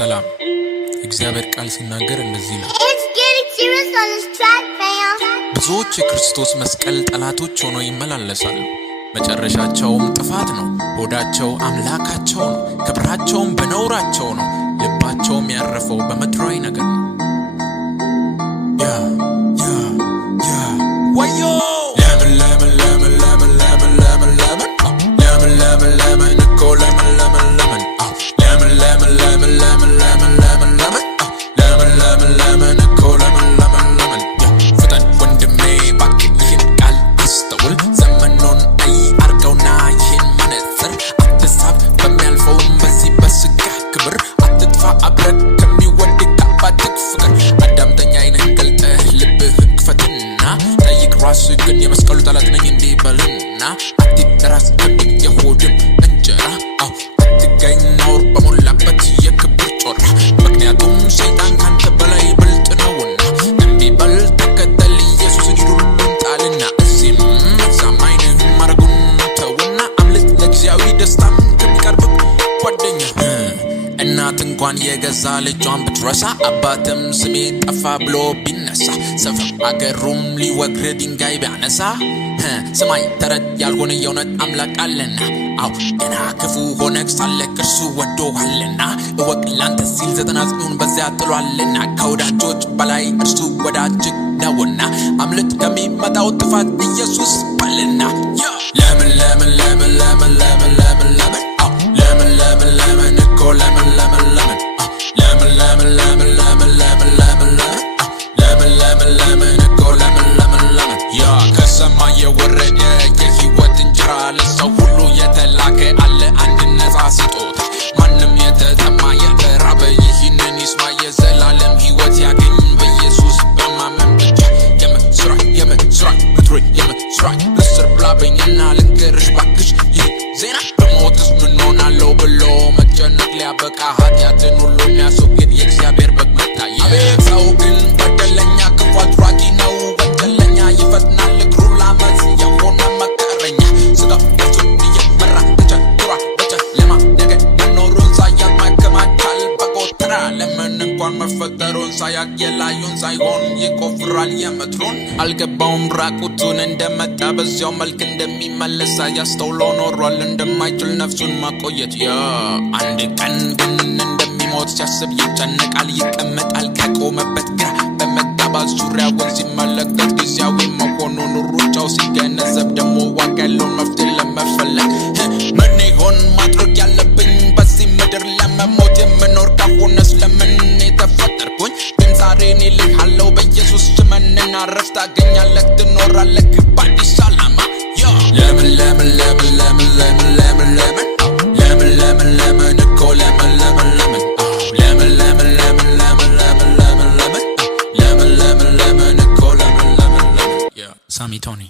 ሰላም እግዚአብሔር ቃል ሲናገር እንደዚህ ነው። ብዙዎች የክርስቶስ መስቀል ጠላቶች ሆነው ይመላለሳሉ፣ መጨረሻቸውም ጥፋት ነው። ሆዳቸው አምላካቸው ነው፣ ክብራቸውም በነውራቸው ነው፣ ልባቸውም ያረፈው በምድራዊ ነገር ነው። ወዮ ግን የመስቀሉ ጠላት ነኝ እንዴ በልና አትደራስ ከብኝ የሆድም እንጀራ አትገኝ ኖር በሞላበት የክብር ጮራ። ምክንያቱም ሰይጣን ካንተ በላይ ብልጥ ነውና እምቢ በል ተከተል ኢየሱስን ሁሉን ጣልና እዚህም እዛም ዓይንህን ማረጉን ተውና አምልጥ ለጊዜያዊ ደስታም ከሚቀርብ ጓደኛ። እናት እንኳን የገዛ ልጇን ብትረሳ አባትም ስሜ ጠፋ ብሎ ቢነሳ ሰፈር አገሩም ሊወግር ድንጋይ ቢያነሳ ሰማይ ተረት ያልሆነ የእውነት አምላክ አለና ገና ክፉ ሆነህ ሳለህ እርሱ ወዶሃልና እወቅ ላንተ ሲል 99ን በዚያ ጥሏልና ከወዳጆች በላይ እርሱ ወዳጅህ ነውና አምልጥ ከሚመጣው ጥፋት ኢየሱስ በልና ለምን ለምን ለምን ለምን ለምን ለምን ለምን ለምን ለምን ለምን እኮ ለምን ለምን ለምን ለምን ለምን ለምን ለምን ለምን ለምን ለምን ለምን እኮ ለምን ለምን ለምን ከሰማይ የወረደ የሕይወት እንጀራ ለሰው ሁሉ የተላከ አለ አንድ ነፃ ስጦታ። ማንም የተጠማ የተራበ ይህንን ይስማ የዘላለም ሕይወት ያገኝ በኢየሱስ በማመን ብቻ። የምስራች ምድሬ የምስራች ንስር ብላበኝና ልንገርሽ ባክሽ ይህ ዜና በሞትስ ምን ሆናለሁ ብሎ መጨነቅ ሊያበቃ ኃጢአትን ሁሉ የሚያስወግድ የእግዚአብሔር በግ መጣ። ሰው ግን በደለኛ ክፉ አድራጊ ነው፣ ወንጀለኛ ይፈጥናል እግሩ ላመፅ የሆነ መከረኛ። ስጋው ነፍሱን እየመራ ተቸግሯ በጨለማ ነገር መኖሩን ሳያቅ ማከማቻል በጎተራ ለምን እንኳን መፈጠሩን ሳያቅ የላዩን ሳይሆን ይቆፍራል የምድሩን። አልገባውም ራቁቱን እንደመጣ በዚያው መልክ እንደሚመለስ ያስተውሎ ኖሯል እንደማይችል ነፍሱን ማቆየት። አንድ ቀን ግን እንደሚሞት ሲያስብ ይጨነቃል፣ ይቀመጣል ከቆመበት ግራ በመጋባት ዙሪያውን ሲመለከት ጊዜያዊ መሆኑን ሩጫው ሲገነዘብ ደግሞ ዋጋ ያለውን መፍትሄ ለመፈለግ ምን ይሆን ማድረግ ያለብኝ በዚህ ምድር ለመሞት የምኖር ካሁንስ ለምን የተፈጠርኩኝ? ግን ዛሬ እኔ እልሃለሁ በኢየሱስ እመንና ረፍት ታገኛለህ፣ ትኖራለህ በአዲስ ዓላማ። ለምን ለምን ለምን ለምን ለምን ለምን ለምን ለምን ለምን ለምን እኮ ለምን ለምን ለምን ለምን ለምን ለምን ለምን ለምን ለምን ለምን ለምን ለምን ለምን እኮ ለምን ለምን ለምን ሳሚ ቶኒ